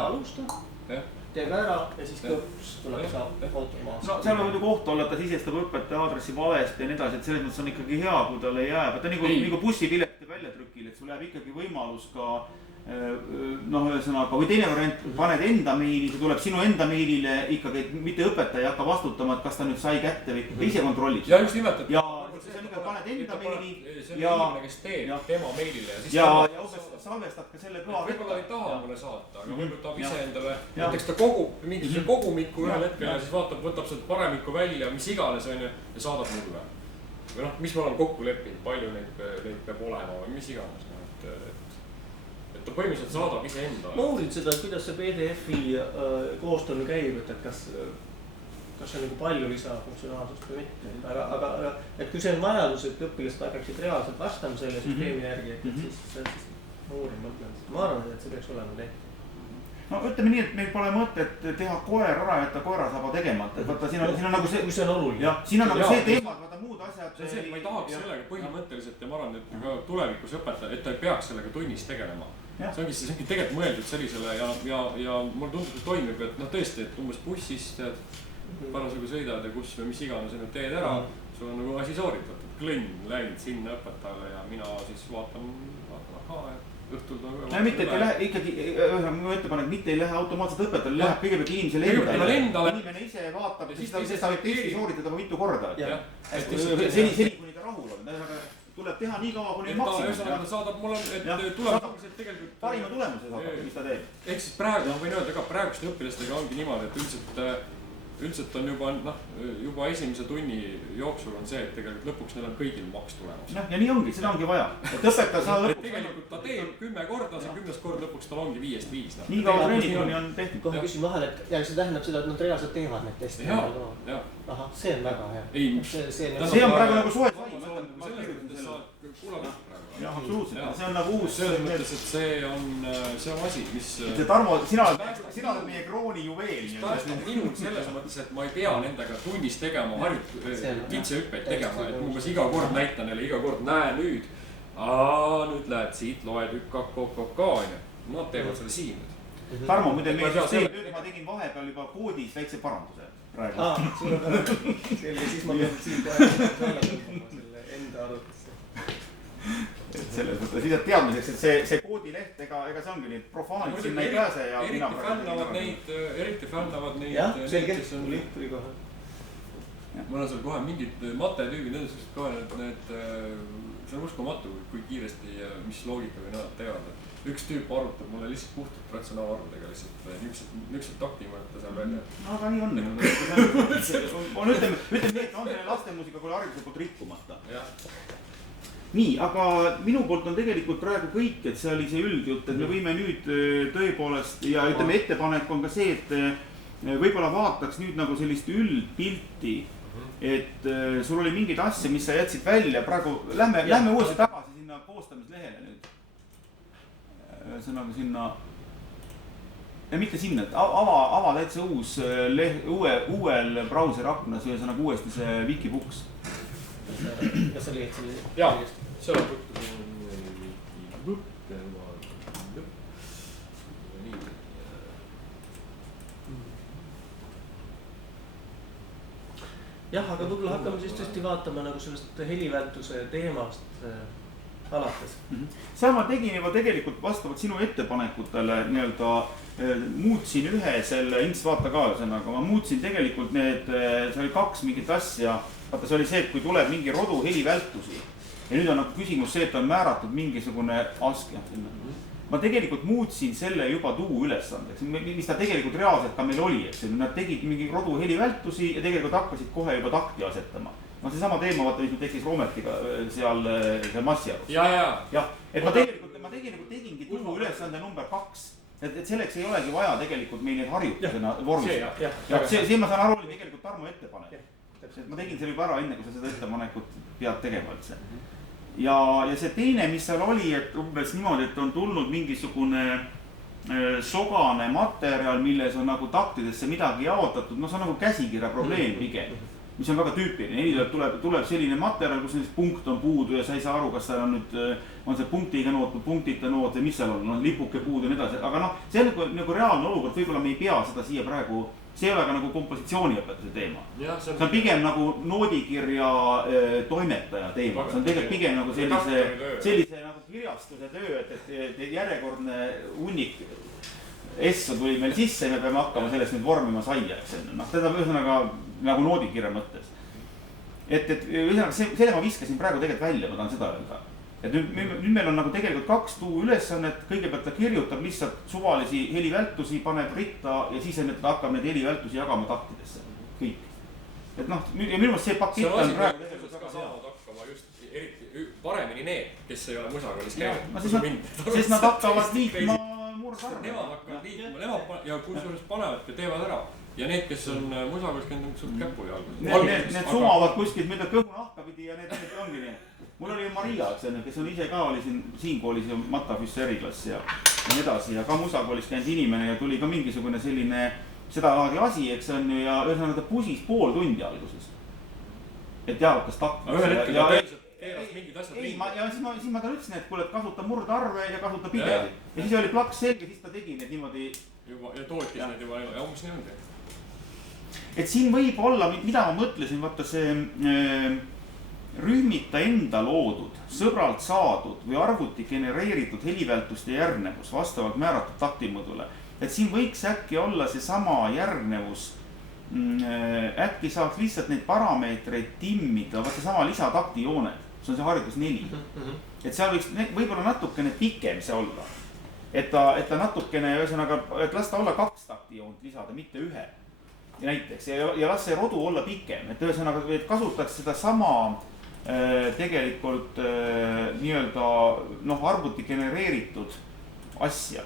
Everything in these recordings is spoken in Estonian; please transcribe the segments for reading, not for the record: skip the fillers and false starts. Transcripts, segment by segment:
alusta, teeb ära ja siis kõps tuleb automaatselt. No seal on muidu koht olla, ta sisestab õpetaja aadressi valesti ja nii edasi, et selles mõttes on ikkagi hea, kui talle jääb. Ta nagu bussipileti väljatrükil, et sul jääb ikkagi võimalus ka ühesõnaga, või teine variant, paned enda meili, see tuleb sinu enda meilile ikkagi, et mitte õpetaja ei hakka vastutama, et kas ta nüüd sai kätte või ta ise kontrollib. Ja just nimelt, et see on ikka, paned enda meili see on inimene, kes teeb tema meilile ja salvestad ka selle kõva. Võib-olla ei taha mulle saata, aga võib-olla tahab ise endale, näiteks ta kogub mingisuguse kogumikku ühel hetkel ja siis vaatab, võtab sealt paremikku välja, mis iganes on ja saadab mulle. Või mis me oleme kokku leppinud, palju neid peab olema või mis iganes. Et ta põhimõtteliselt saadab ise enda. Ma uurin seda, kuidas see PDF-i koostamine käib, et kas on nagu palju lisafunktsionaalsust või mitte. Aga et kui see on vajadus, et õpilased hakkaksid reaalselt vastama selle süsteemi järgi, et siis ma uurin, ma arvan, et see peaks olema tehtud. No ütleme nii, et meil pole mõtet teha koer ära, et ta koera saaba tegemata. Vaata, siin on nagu see... Kui see on oluline. Jah, siin on nagu see teema, vaata muud asjad... See on see, et ma ei tahaks sellega põhimõtteliselt ja ma arvan, et ka tulevikus õpetaja, et ta ei peaks sellega tunnis tegelema. See ongi tegelikult mõeldud sellisele ja mulle tundub, et toimib, et tõesti, et umbes bussist parasjagu sõidad ja kus või mis iganes nüüd teed ära, sul on nagu asi sooritatud, klõnn läinud sinna õpetajale ja mina siis vaatan õhtul ja mitte, et ei lähe ikkagi, mu ettepanek, mitte ei lähe automaatselt õpetajale, läheb kõigepealt inimesele endale. Inimene ise vaatab ja siis ta võib testi sooritada mitu korda. Seni kuni ta rahul on. Tuleb teha nii kaua, kuni maksimum. Ta saadab mulle, et tulemused tegelikult... Parima tulemuse saadab, mis ta teeb. Ehk siis praegu, võin öelda ka praeguste õpilastega ongi niimoodi, et üldiselt on juba esimese tunni jooksul on see, et tegelikult lõpuks neil on kõigil maks tulemas. Ja nii ongi, seda ongi vaja. Et õpetaja saa lõpuks... Tegelikult ta teeb 10 korda, see 10 kord lõpuks tal ongi 5-5. Nii kaua treenikuni on tehtud. Kohe küsin vahel, et see tähendab seda, et nad reaalselt teevad need testi. Ahah, see on väga hea. See on praegu nagu soet sai. Jah, absoluutselt. See on nagu uus... Selles mõttes, et see on asi, mis... Tarmo, sina oled meie krooni juveel. Minul selles mõttes, et ma ei pea nendega tunnis tegema kitsehüppeid tegema. Et umbes iga kord näitan neile, iga kord näe nüüd. Nüüd lähed siit, loed ükk. Nad teevad selle siin. Tarmo, muide, ma tegin vahepeal juba koodis väikse paranduse praegu. Siis ma pean siin selle enda arvutisse. Et selles mõttes lihtsalt teadmiseks, et see koodileht, ega see ongi nii profaanid sinna ei pääse ja mina eriti fännavad neid jah, selgelt tuli kohe mul on seal kohe mingid matetüübid, see on uskumatu, kui kiiresti ja mis loogikaga nad teevad. Üks tüüp arutab mulle lihtsalt puhtalt ratsionaalarvudega lihtsalt niisugused taktimõõta seal välja. No aga nii on. Ütleme nii, et on selle lastemuusika kui hariduse poolt rikkumata. Nii, aga minu poolt on tegelikult praegu kõik, et see oli see üldjutt, et me võime nüüd tõepoolest ja ütleme ettepanek on ka see, et võib-olla vaataks nüüd nagu sellist üldpilti, et sul oli mingeid asja, mis sa jätsid välja, praegu lähme uuesti tagasi sinna koostamislehele nüüd. Ühesõnaga sinna, ja mitte sinna, et ava täitsa uuel brauseraknas ühesõnaga uuesti see Wikibooks. Kas sa leid selle? Jaa, see on Wikibooks. Jah, aga võib-olla hakkame siis tõesti vaatama nagu sellest helivältuse teemast alates. Seal ma tegin juba tegelikult vastavalt sinu ettepanekutele muutsin ühe selle Ints vaata ka ühesõnaga, ma muutsin tegelikult see oli 2 mingit asja. Vaata, see oli see, et kui tuleb mingi rodu helivältusi ja nüüd on nagu küsimus see, et on määratud mingisugune ask. Ma tegelikult muutsin selle juba tuu ülesandeks, mis ta tegelikult reaalselt ka meil oli, et nad tegid mingi rodu helivältusi ja tegelikult hakkasid kohe juba takti asetama. See sama teema, vaata, mis tekkis Roometiga seal Massiarus. Jah. Et ma tegelikult tegingi tuu ülesande number 2. Et selleks ei olegi vaja tegelikult meil neid harjutusena vormistada. Ja see ma saan aru, oli tegelikult Tarmo ettepanek. Ma tegin selle juba ära enne, kui sa seda ettepanekut pead tegema üldse. Ja see teine, mis seal oli, et umbes niimoodi, et on tulnud mingisugune sogane materjal, milles on nagu taktidesse midagi jaotatud. See on nagu käsikirja probleem pigem. mis on väga tüüpiline. Helilevalt tuleb selline materjal, kus näiteks punkt on puudu ja sa ei saa aru, kas seal on nüüd, on see punktiga noot või punktita noot või mis seal on, lipuke puudu ja nii edasi. Aga noh, see on nagu reaalne olukord, võib-olla me ei pea seda siia praegu, see ei ole ka nagu kompositsiooniõpetuse teema. See on pigem nagu noodikirja toimetaja teema. See on tegelikult pigem nagu sellise nagu kirjastuse töö, et järjekordne hunnik S tuli meil sisse ja me peame hakkama sellest nüüd vormima saia, eks enne. Noh, teda ühesõnaga nagu noodikirja mõttes. Et ühesõnaga, selle ma viskasin praegu tegelikult välja, ma tahan seda öelda. Et nüüd meil on nagu tegelikult 2 ülesannet, kõigepealt ta kirjutab lihtsalt suvalisi helivältusi, paneb ritta ja siis ta hakkab neid helivältusi jagama taktidesse. Kõik. Et noh, minu meelest see pakett on praegu tegelikult väga hea. Eriti paremini need, kes ei ole musakoolis käinud. Sest nad hakkavad liikma Nemad hakkavad liikma, ja kusjuures panevad ja teevad ära. Ja need, kes on musakoolis käinud, on käpu jalgus. Need sumavad kuskilt, mida kõhu nahka pidi ja need ongi nii. Mul oli Maria, kes on ise ka oli siin koolis ja Matafis eriklass ja nii edasi. Ja ka musakoolis käinud inimene ja tuli ka mingisugune selline seda laadi asi, eks on ju, ja ühesõnaga ta pusis pool tundi alguses. Et jaokas takti. Ei, ja siis ma talle ütlesin, et kuule, kasuta murdarve ja kasuta pidevi. Ja siis oli plaks selge, siis ta tegi need niimoodi. Ja tootis need juba ja umbes nii ongi. Et siin võib olla, mida ma mõtlesin, vaata see rühmita enda loodud, sõbralt saadud või arvuti genereeritud helivältuste järgnevus vastavalt määratud taktimõõdule. Et siin võiks äkki olla see sama järgnevus. Äkki saaks lihtsalt neid parameetreid timmida, vaat see sama lisatakti jooned. See on see harjutus 4. Et seal võiks võib-olla natukene pikem see olla. Et ta natukene, et las ta olla 2 taktijoont lisada, mitte 1. Ja näiteks, ja las see rodu olla pikem. Et ühesõnaga, et kasutaks seda sama tegelikult nii-öelda arvuti genereeritud asja.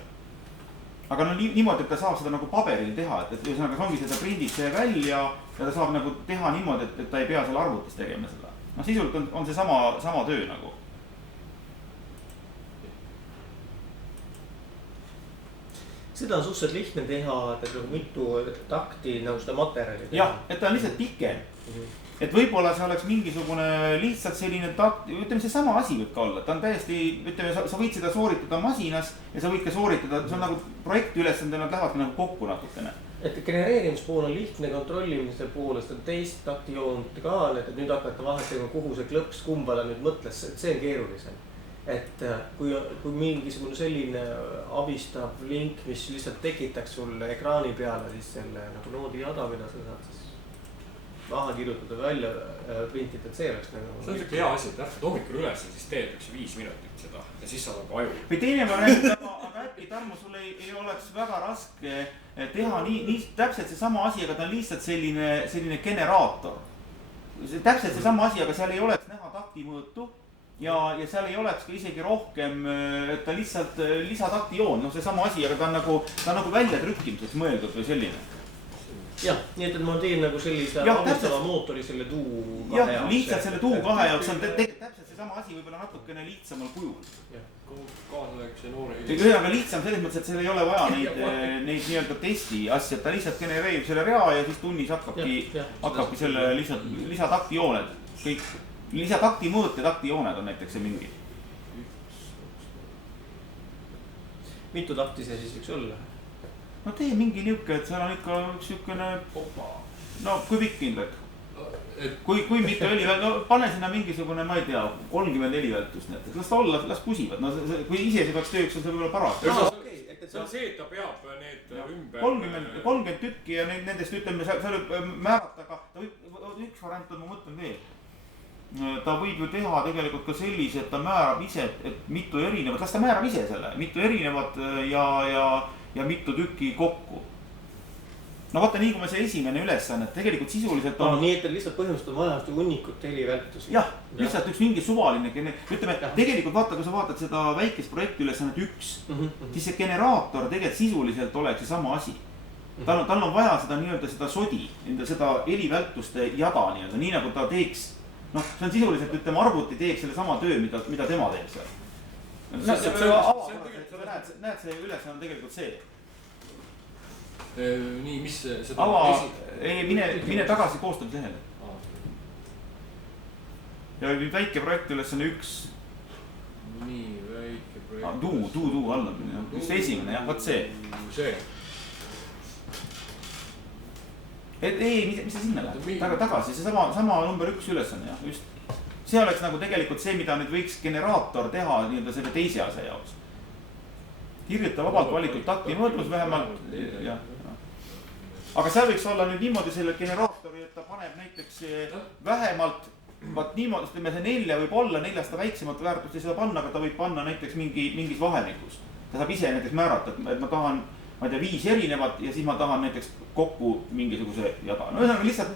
Aga no niimoodi, et ta saab seda nagu paberil teha, et ühesõnaga ongi seda prindib see välja ja ta saab nagu teha niimoodi, et ta ei pea seal arvutis tegema seda. No sisult on see sama töö nagu. Seda on suhteliselt lihtne teha, et nagu mitu takti nagu seda materjali teha. Jah, et ta on lihtsalt pikem. Et võib-olla see oleks mingisugune lihtsalt selline takt, ütleme see sama asi võib ka olla, ta on täiesti, ütleme sa võid seda sooritada masinas ja sa võid ka sooritada, see on nagu projektiülesande, nad lähevad nagu kokku natukene. Et genereerimispool on lihtne, kontrollimise poolest on teist taktijoont ka, et nüüd hakata vahetama, kuhu see klõps kumbale nüüd mõtles, et see on keerulisem. Et kui mingisugune selline abistav link, mis lihtsalt tekitaks sulle ekraani peale siis selle nagu noodi jada, mida sa saad siis maha kirjutada välja printida, et see oleks nagu. See on siuke hea asi, et lähtad hommikul üles ja siis teed 5 minutit seda ja siis saad nagu aju. Või teine variant, aga äkki Tarmo, sul ei oleks väga raske teha nii täpselt see sama asi, aga ta on lihtsalt selline generaator. Täpselt see sama asi, aga seal ei oleks näha taktimõõtu ja seal ei oleks ka isegi rohkem, et ta lihtsalt lisataktijoon, see sama asi, aga ta on nagu väljatrükkimiseks mõeldud või selline. Jah, nii et ma teen nagu sellise abistava mootori selle tuu 2 jaoks. Lihtsalt selle tuu 2 jaoks on tegelikult täpselt see sama asi võib-olla natukene lihtsamal kujul. Kaasaegse noore. Ühesõnaga lihtsam selles mõttes, et seal ei ole vaja neid nii-öelda testi asja, ta lihtsalt genereerib selle rea ja siis tunnis hakkabki selle lisataktijooned. Kõik lisataktimõõt ja taktijooned on näiteks see mingi. Mitu takti see siis võiks olla? No tee mingi niuke, et seal on ikka üks niukene, no kui pikk kindlalt. Kui mitu helivältust, pane sinna mingisugune, ma ei tea, 30 helivältust, las ta olla, las pusivad. No kui ise see peaks tööks, on see võib-olla paras. See on see, et ta peab need ümber. 30 tükki ja nendest ütleme, seal võib määrata ka, üks variant on, ma mõtlen veel. Ta võib ju teha tegelikult ka sellise, et ta määrab ise, et mitu erinevat, las ta määrab ise selle, mitu erinevat ja mitu tükki kokku. No vaata nii, kui me see esimene ülesanne, tegelikult sisuliselt on. Nii, et lihtsalt põhimõtteliselt on vaja unikut helivältusi. Jah, lihtsalt üks mingi suvaline, ütleme, tegelikult vaata, kui sa vaatad seda väikest projektiülesannet 1, siis see generaator tegelikult sisuliselt oleks see sama asi. Tal on vaja seda nii-öelda seda sodi, seda helivältuste jada nii nagu ta teeks. No see on sisuliselt, ütleme, arvuti teeks selle sama töö, mida tema teeb seal. Näed, see ülesanne on tegelikult see. Nii, mis seda... Ei, mine tagasi koostamise lehele. ja nüüd väike projekt ülesanne 1. Nii väike projekt. Tuu all on, just esimene, jah, vaat see. See. Ei, mis see sinna läheb? Tagasi, see sama number 1 ülesanne, jah, just. See oleks nagu tegelikult see, mida nüüd võiks generaator teha nii-öelda selle teise asja jaoks. Kirjuta vabalt valitud takti mõõdus vähemalt, jah. Aga see võiks olla nüüd niimoodi selle generaatori, et ta paneb näiteks vähemalt, vaat niimoodi, ütleme see 4 võib olla, 4 väiksemat väärtust ei seda panna, aga ta võib panna näiteks mingis vahemikus. Ta saab ise näiteks määrata, et ma tahan, ma ei tea, 5 erinevat ja siis ma tahan näiteks kokku mingisuguse jada. No ühesõnaga lihtsalt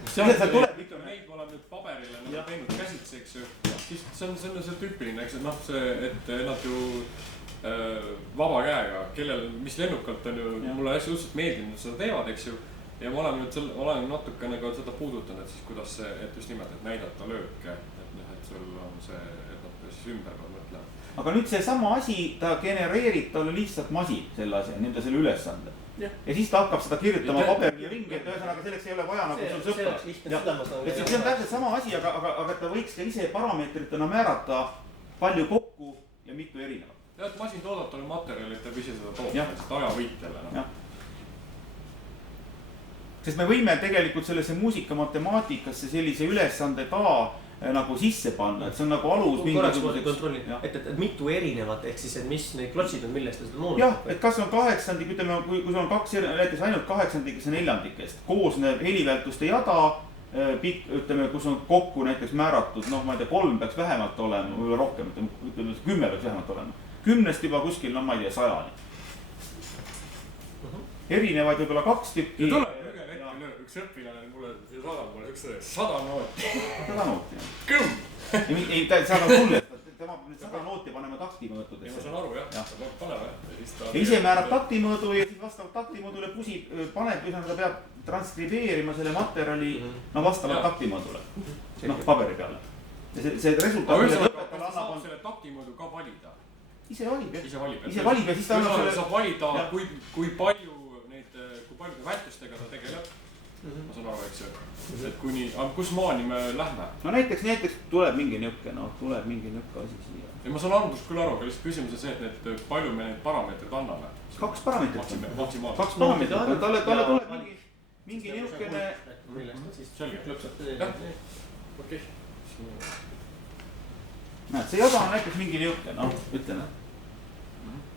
tuleb ikka. Neid ma olen nüüd paberile nagu teinud käsitsi, eks ju. Siis see on see tüüpiline, eks, et nad ju vaba käega, kellel, mis lennukalt on ju, mulle hästi uudselt meeldinud, et seda teevad, eks ju. Ja ma olen natukene ka seda puudutanud, et siis kuidas see, et just nimelt, et näidata lööke, et sul on see, et nad siis ümber peab mõtlema. Aga nüüd see sama asi, ta genereerib talle lihtsalt masin selle asja, nii-öelda selle ülesande. Ja siis ta hakkab seda kirjutama paberile ringi, et ühesõnaga selleks ei ole vaja nagu sul sõpra. See on täpselt sama asi, aga ta võiks ka ise parameetritena määrata palju kokku ja mitu erinevat. Ja, et masin toodab talle materjali, et ta ise seda toodab, et ajavõitjale. Sest me võime tegelikult sellesse muusikamatemaatikassa sellise ülesande ka nagu sisse panna, et see on nagu alus mingisuguseks kontrolli, et mitu erinevat, ehk siis, et mis neid klotsid on, millest ta seda moonutab. Jah, et kas on 8, ütleme, kui sul on 2, näiteks ainult 8 neljandikest koosnev helivältuste jada, ütleme, kus on kokku näiteks määratud, noh, ma ei tea, 3 peaks vähemalt olema, või rohkem, ütleme, 10 peaks vähemalt olema. 10 juba kuskil, no ma ei tea, 100. Erinevaid võib-olla 2 tükki. Ja tuleb ühel hetkel üks õpilane mulle saadab mulle üks 100 nooti. 100 nooti, jah. Kõmm! Ei, ta saadab sulle, tema peab nüüd 100 nooti panema taktimõõtudesse. Ja ma saan aru, jah. Paneme. Ja ise määrab taktimõõdu ja siis vastavalt taktimõõdule paneb, ta peab transkribeerima selle materjali vastavalt taktimõõdule. Noh, paberi peale. Ja see resultaat... Aga üldse saab selle taktimõõdu ka valida. Ise valib, jah. Ise valib ja siis ta annab selle... Saab valida, kui palju väärtustega ta tegeleb. Ma saan aru, eks ju. Et kuni, aga kus maani me lähme? No näiteks tuleb mingi nükke, asi siia. Ja ma saan arvudust küll aru, aga lihtsalt küsimus on see, et need, palju me neid parameetrid anname. 2 parameetrit. Maksimaalselt. 2 parameetrit. Talle tuleb mingi nükkene... Millest ta siis selge. Klõpsab. Okei. Näed, see jada on näiteks mingi nükke, ütleme.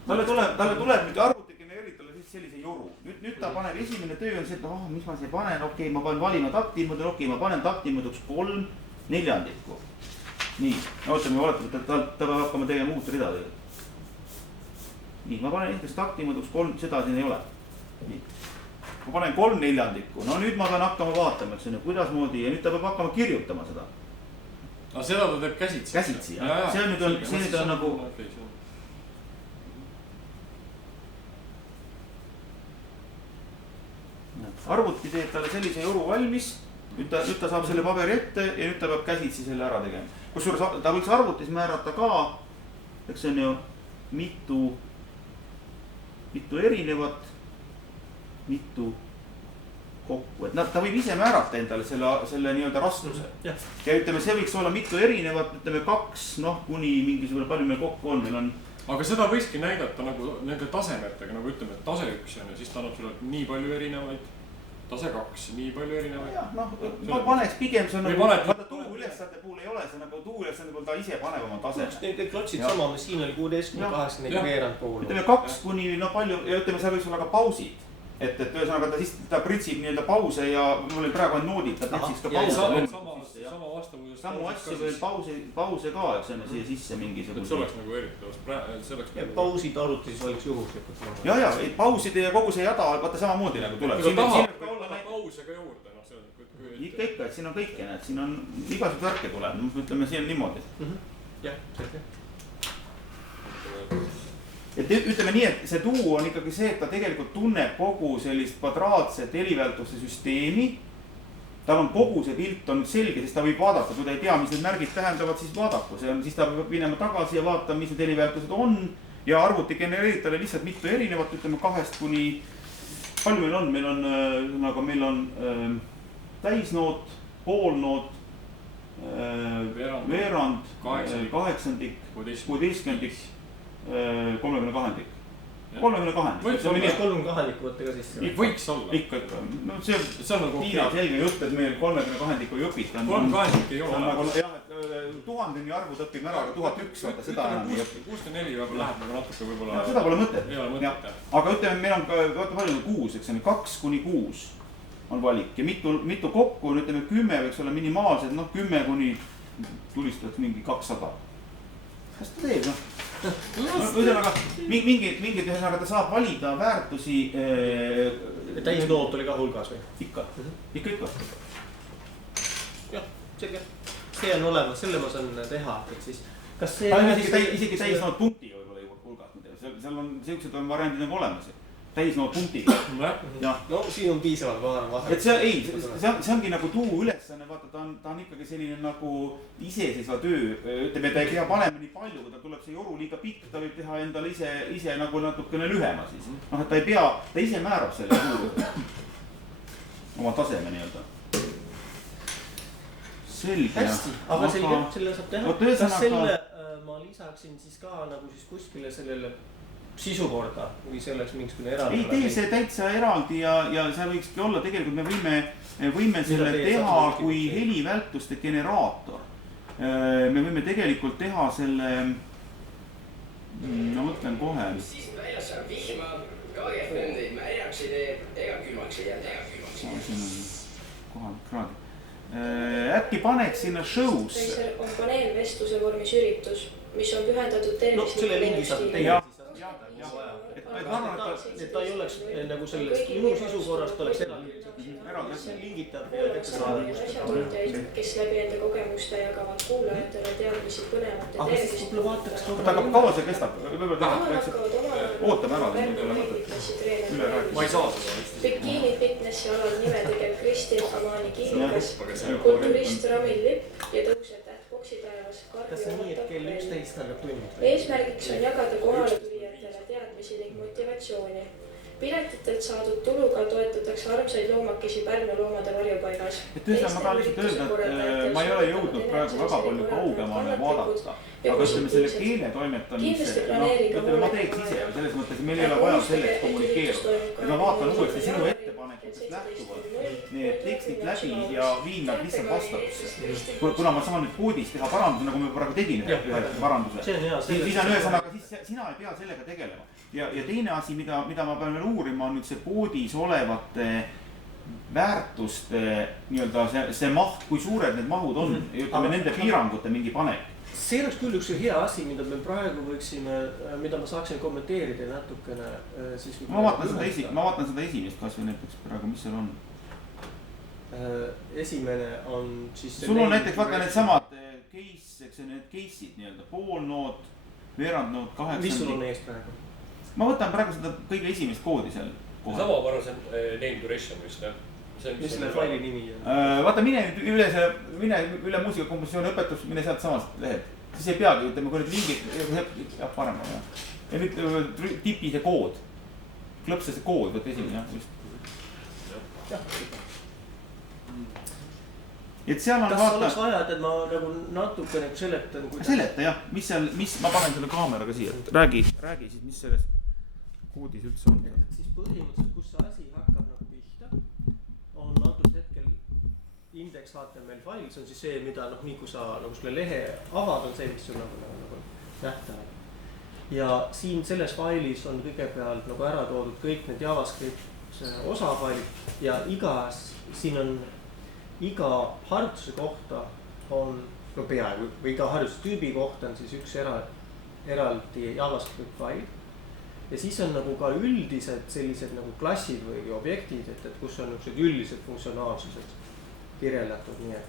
Talle tuleb nüüd arvuti genereerib talle siis sellise joru. Nüüd ta paneb, esimene töö on see, et mis ma siia panen, okei, ma panen valima taktimõõdu, okei, ma panen taktimõõduks 3 neljandikku. Nii, ootame, et ta peab hakkama tegema uut rida tegelikult. Nii, ma panen näiteks taktimõõduks 3, seda siin ei ole. Nii. Ma panen 3 neljandikku, no nüüd ma pean hakkama vaatama, et see on kuidas moodi ja nüüd ta peab hakkama kirjutama seda. Aga seda ta teeb käsitsi? Käsitsi, jah. See nüüd on nagu... Arvuti teeb talle sellise joru valmis, nüüd ta saab selle paberi ette ja nüüd ta peab käsitsi selle ära tegema. Kusjuures ta võiks arvutis määrata ka, eks see on ju mitu erinevat, mitu kokku, et ta võib ise määrata endale selle nii-öelda rastuse. Ja ütleme, see võiks olla mitu erinevat, ütleme 2, kuni mingisugune palju meil kokku on, meil on. Aga seda võikski näidata nagu nende tasemetega, nagu ütleme, et tase 1 on ja siis ta annab sulle nii palju erinevaid. Tase 2, nii palju erinevaid. Ma paneks pigem see on nagu, vaata tuuülesande puhul ei ole see nagu tuuülesande puhul ta ise paneb oma taseme. Need klotsid sama, mis siin oli 16-80 veerand pool. Ütleme 2 kuni palju ja ütleme, seal võiks olla ka pausid. Et ühesõnaga ta pritsib nii-öelda pause ja mul oli praegu on noodid, ta pritsiks ka pause. Sama vastavuses. Samu asju veel pause ka, eks on siia sisse mingisugune. See oleks nagu eriti. Ja pausid arvutis oleks juhuslikult. Ja, pauside ja kogu see jada, vaata samamoodi nagu tuleb. Siin tahab pause ka juurde. Ikka, et siin on kõike, näed, siin on igasugust värke tuleb, ütleme siin niimoodi. Jah, selge. Et ütleme nii, et see tuu on ikkagi see, et ta tegelikult tunneb kogu sellist kvadraatset helivältuste süsteemi. Tal on kogu see pilt on selge, siis ta võib vaadata, kui ta ei tea, mis need märgid tähendavad, siis vaadaku. Siis ta peab minema tagasi ja vaatama, mis need helivältused on. Ja arvuti genereerib talle lihtsalt mitu erinevat, ütleme 2 kuni... Palju meil on täisnoot, poolnoot veerand, kaheksandik, 16-ndik, 32-ndik. 32-ndik. See on mingi 32-ndikku võtta ka sisse. Võiks olla. Ikka. No see on nagu Tiina selge jutt, et meil 32-ndikku ei õpita. 32-ndik ei ole. Jah, et 1000 arvud õpime ära, aga 1001 võtta, seda enam ei õpi. 64 võib-olla läheb nagu natuke võib-olla. Seda pole mõtet. Ei ole mõtet. Aga ütleme, meil on ka, vaata palju 6, eks on 2-6 on valik ja mitu kokku on, ütleme 10 võiks olla minimaalselt, 10 kuni tulistaks mingi 200. Kas ta teeb, Ühesõnaga, mingid ühesõnaga ta saab valida väärtusi. Täisnoot oli ka hulgas või? Ikka. Jah, selge. See on olemas, selle ma saan teha, et siis. Kas see isegi täisnoot punktiga võib-olla juba hulgas. Seal on sellised variandid nagu olemas. Täisnoot punktiga. No siin on piisavalt vahe. Et see ongi nagu tuu ülesanne, vaata ta on ikkagi selline nagu iseseisva töö. Ütleme, ta ei pea panema nii palju, kui ta tuleb see joru liiga pikk, ta võib teha endale ise nagu natukene lühema siis. Et ta ei pea, ta ise määrab selle tuuru oma taseme nii-öelda. Selge. Hästi, aga selge, selle saab teha. Kas selle ma lisaksin siis ka nagu siis kuskile sellele sisu korda või selleks mingisugune eraldi? Ei tee see täitsa eraldi ja see võikski olla, tegelikult me võime selle teha kui helivältuste generaator. Me võime tegelikult teha selle, ma mõtlen kohe. Siis väljas saab vihma, KGFM teid märjaks ei tee, ega külmaks ei jää. Siin on kohal kraadi. Äkki paneks sinna show's. Reiser on paneelvestluse vormis üritus, mis on pühendatud tervislikule elustiilile. Et ta ei oleks nagu sellest minu sisu korrast oleks eraldi. See lingitab ja asjatundjaid, kes läbi enda kogemuste jagavad kuulajatele teadmisi põnevate tervist. Aga kaua see kestab? Ootame ära. Ma ei saa seda. Bikini fitnessi alal nime tegev Kristin Amani Kiikas, kulturist Ramil Lipp ja tõuseb tähtboksi taevas. Kas see nii, et kell 11 tähendab tund? Eesmärgiks on jagada kohale tulijatele teadmisi ning motivatsiooni. Piletitelt saadud tuluga toetatakse armsaid loomakesi Pärnu loomade varjupaigas. Et ühesõnaga ma tahan lihtsalt öelda, et ma ei ole jõudnud praegu väga palju kaugemale vaadata. Aga ütleme selle keele toimetamise, ma teeks ise, selles mõttes, et meil ei ole vaja selleks kommunikeerida. Et ma vaatan uuesti sinu ettepanekutest lähtuvalt need tekstid läbi ja viin nad lihtsalt vastavusse. Kuna ma saan nüüd koodis teha paranduse, nagu me praegu tegin ühe paranduse, siis on ühesõnaga, siis sina ei pea sellega tegelema. Ja teine asi, mida ma pean veel uurima, on nüüd see koodis olevate väärtuste nii-öelda see maht, kui suured need mahud on, ütleme nende piirangute mingi panek. See oleks küll üks hea asi, mida me praegu võiksime, mida ma saaksin kommenteerida natukene. Ma vaatan seda esimest kasvõi näiteks praegu, mis seal on. Esimene on siis... Sul on näiteks vaata need samad case, eks need case'id nii-öelda, poolnoot, veerandnoot, 8. Mis sul on ees praegu? Ma võtan praegu seda kõige esimest koodi seal kohe. Sama parasem name duration vist, jah? Mis selle faili nimi on? Vaata, mine üle muusikakompositsiooni õpetus, mine sealt samast lehed. Siis ei peagi, ütleme, kui need lingid, jah, parem on, jah. Ja nüüd tipi see kood. Klõpse see kood, võtta esimene, jah, just. Jah. Et seal on kas vaata... oleks vaja, et ma nagu natuke nagu seletan? Seleta, jah. Ma panen selle kaameraga siia. Räägi siis, mis selles koodis üldse on. Siis põhimõtteliselt, kus see asi hakkab nagu pihta, on antud hetkel index HTML fail, see on siis see, mida nii kui sa nagu selle lehe avad, on see, mis sul nagu nähtavad. Ja siin selles failis on kõigepealt nagu ära toodud kõik need JavaScript osafailid ja siin on iga harjutuse kohta on, no peaaegu, või iga harjutustüübi kohta on siis üks eraldi JavaScript fail. Ja siis on nagu ka üldised sellised nagu klassid või objektid, et kus on niisugused üldised funktsionaalsused kirjeldatud, nii et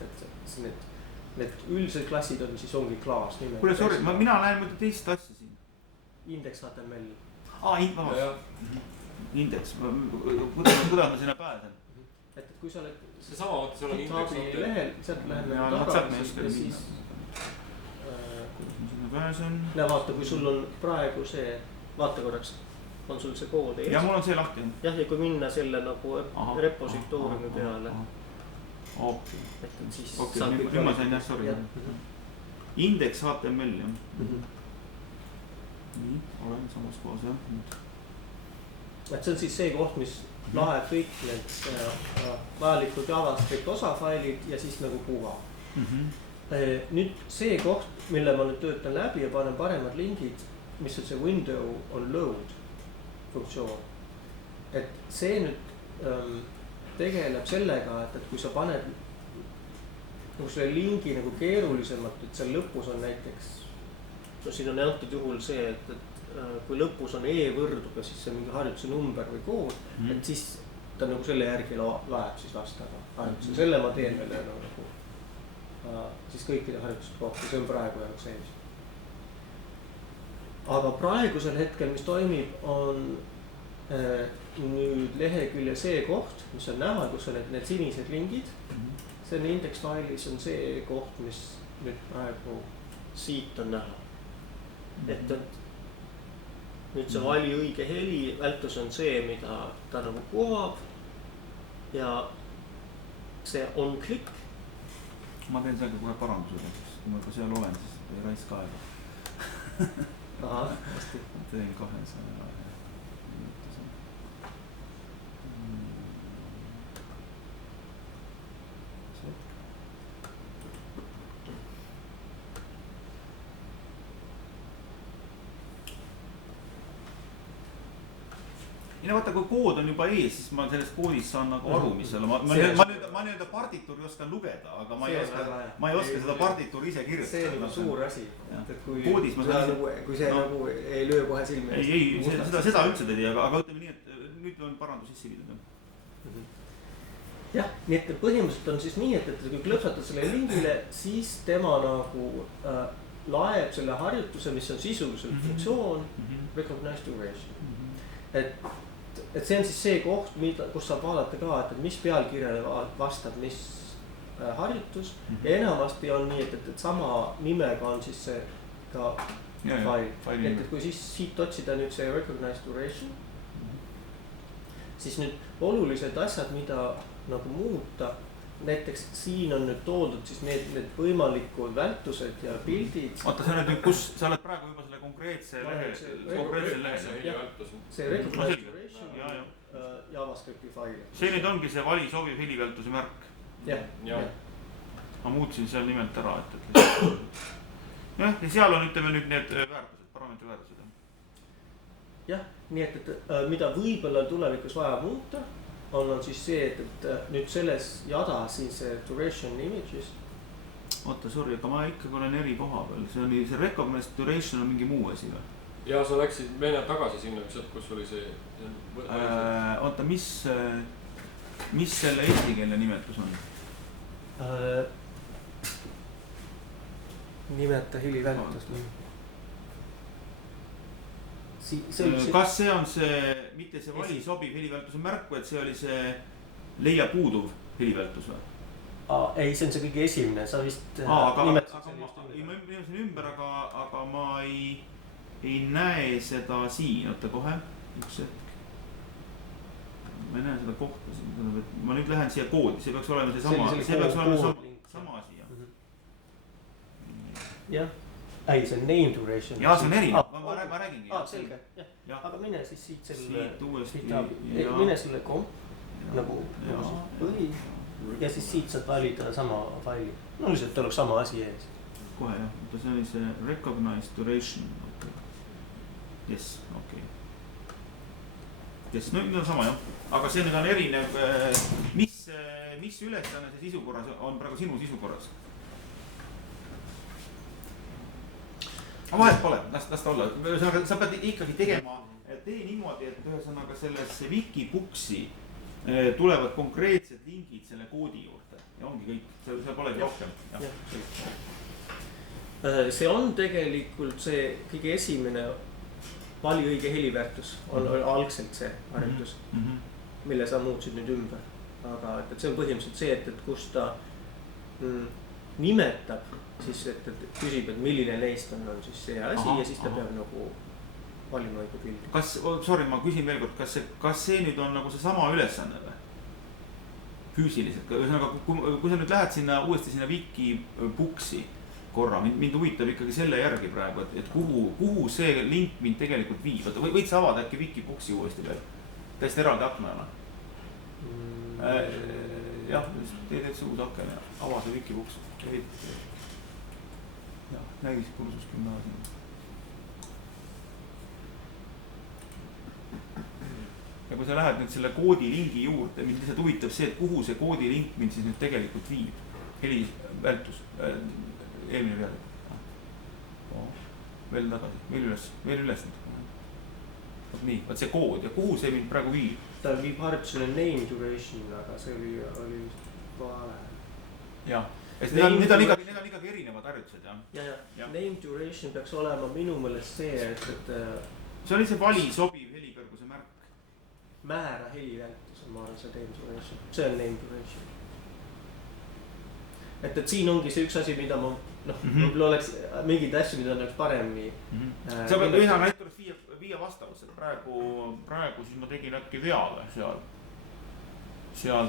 need üldised klassid on siis ongi klaas. Kuule, sorry, mina näen mõte teist asja siin. Index HTML. Index, kuidas ma sinna pääsen? Et kui sa oled see sama, vaata, seal on index lehel, sealt läheme tagasi ja siis vaata, kui sul on praegu see, vaata korraks, on sul see kood ees. Ja mul on see lahti. Jah, ja kui minna selle nagu repositooriumi peale, okei. et siis Okei, saab nüüd ma sain jah, sorry. Index HTML jah. Nii, olen samas kohas jah. Et see on siis see koht, mis laheb kõik need vajalikud JavaScript osafailid ja siis nagu kuva. Nüüd see koht, mille ma nüüd töötan läbi ja panen paremad lingid, mis on see window on load funktsioon. Et see nüüd tegeleb sellega, et kui sa paned nagu selle lingi nagu keerulisemalt, et seal lõpus on näiteks, no siin on antud juhul see, et kui lõpus on e-võrduga, siis see mingi harjutuse number või kood, et siis ta nagu selle järgi laeb siis vastava harjutuse. Selle ma teen veel nagu siis kõikide harjutuste kohta, see on praegu jäänud sees. Aga praegusel hetkel, mis toimib, on nüüd lehekülje see koht, mis on näha, kus on need sinised lingid. See on index failis on see koht, mis nüüd praegu siit on näha. Et nüüd see vali õige heli vältus on see, mida ta nagu kuvab ja see on klikk. Ma teen sellega kohe parandusele, sest kui ma juba seal olen, siis ei raiska aega. Aha, hästi. Teen 200. Ja vaata, kui kood on juba ees, siis ma sellest koodist saan nagu aru, mis seal on. Ma nüüd partituuri oskan lugeda, aga ma ei oska seda partituuri ise kirjutada. See on suur asi. Kui see nagu ei löö kohe silmi. Ei, seda üldse tedi, aga ütleme nii, et nüüd on parandus sisse viidud. Jah, nii et põhimõtteliselt on siis nii, et kui klõpsatad selle lingile, siis tema nagu laeb selle harjutuse, mis on sisuliselt funktsioon, recognize duration. Et see on siis see koht, kus saab vaadata ka, et mis pealkirjale vastab, mis harjutus. Ja enamasti on nii, et sama nimega on siis see ka fail. Et kui siis siit otsida nüüd see recognize duration, siis nüüd olulised asjad, mida nagu muuta. Näiteks siin on nüüd toodud siis need võimalikud vältused ja pildid. Oota, sa oled nüüd kus, sa oled praegu juba selle konkreetse lehel. See recognize duration JavaScripti fail. See nüüd ongi see vali sobiv helivältuse märk. Jah. Ma muutsin seal nimelt ära, et ja seal on ütleme nüüd need väärtused, parameetri väärtused. Jah, nii et mida võib-olla tulevikus vaja muuta, on siis see, et nüüd selles jadas siin see duration images. Oota, sorry, aga ma ikkagi olen eri koha peal. See recognize duration on mingi muu asi või? Ja sa läksid meile tagasi sinna, kus oli see... Oota, mis selle eestikeelne nimetus on? Nimeta helivältust. Kas see on see, mitte see vali sobiv helivältuse märk, et see oli see leia puuduv helivältus või? Ei, see on see kõige esimene, sa vist nimetasin ümber, aga ma ei näe seda siin, oota kohe, üks hetk. Ma ei näe seda kohta siin, ma nüüd lähen siia koodi, see peaks olema see sama asi. Jah. Ei, see on name duration. Jaa, see on erinev, ma räägingi. Selge, jah. Aga mine siis siit selle, uuesti, mine selle komp, nagu põhi. Ja siis siit saad valida sama faili. No lihtsalt oleks sama asi ees. Kohe jah, see oli see recognize duration. Yes, okei. Yes, nüüd on sama jah. Aga see nüüd on erinev, mis ülesanne see sisukorras on praegu sinu sisukorras? Vahet pole, las ta olla. Sa pead ikkagi tegema, tee niimoodi, et ühesõnaga sellesse Wikibuksi tulevad konkreetsed lingid selle koodi juurde. Ja ongi kõik, see polegi rohkem. See on tegelikult see kõige esimene vali õige heliväärtus. On algselt see harjutus, mille sa muutsid nüüd ümber. Aga see on põhimõtteliselt see, et kus ta nimetab, siis et küsib, et milline neist on siis see asi ja siis ta peab nagu valima õige pildi. Sorry, ma küsin veel kord, kas see nüüd on nagu see sama ülesanne või? füüsiliselt, ühesõnaga kui sa nüüd lähed uuesti sinna Wikibuksi korra, mind huvitab ikkagi selle järgi praegu, et kuhu see link mind tegelikult viib, võid sa avada äkki Wikibuksi uuesti veel, täiesti eraldi aknana. Jah, teed see uus aken ja ava see Wikibuks. Jah, nägis kursus gümnaasium. Ja kui sa lähed nüüd selle koodilingi juurde, mind lihtsalt huvitab see, et kuhu see koodilink mind siis nüüd tegelikult viib. Heli vältus, eelmine peale. Veel tagasi, veel üles. Nii, võt see kood ja kuhu see mind praegu viib? Ta viib harjutusele name duration, aga see oli vale. Jah, need on ikkagi erinevad harjutused, jah? Ja, name duration peaks olema minu mõelest see, et see oli see vali sobiv helikõrguse märk. Määra heli vältus on, ma arvan, see name duration. See on name duration. Et siin ongi see üks asi, mida ma, võib-olla oleks mingid asju, mida oleks paremini. Sa pead ühena need tuleks viia vastavusse, et praegu siis ma tegin äkki veale seal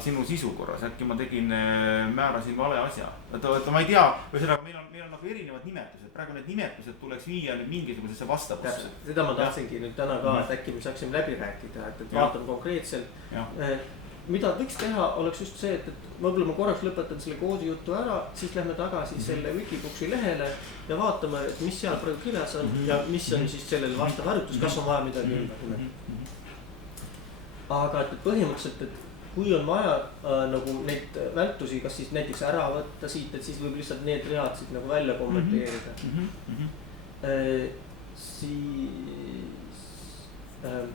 sinu sisu korras, äkki ma määrasin vale asja. Ma ei tea, ühesõnaga meil on nagu erinevad nimetused, praegu need nimetused tuleks viia nüüd mingisugusesse vastavusse. Seda ma tahtsingi nüüd täna ka, et äkki me saaksime läbi rääkida, et vaatame konkreetselt. Mida võiks teha, oleks just see, et võib-olla ma korraks lõpetan selle koodi jutu ära, siis lähme tagasi selle Wikibuksi lehele ja vaatame, et mis seal praegu kirjas on ja mis on siis sellele vastav harjutus, kas on vaja midagi ümber nimetada. Aga et põhimõtteliselt, et kui on vaja nagu neid vältusi, kas siis näiteks ära võtta siit, et siis võib lihtsalt need read siit nagu välja kommenteerida. Siis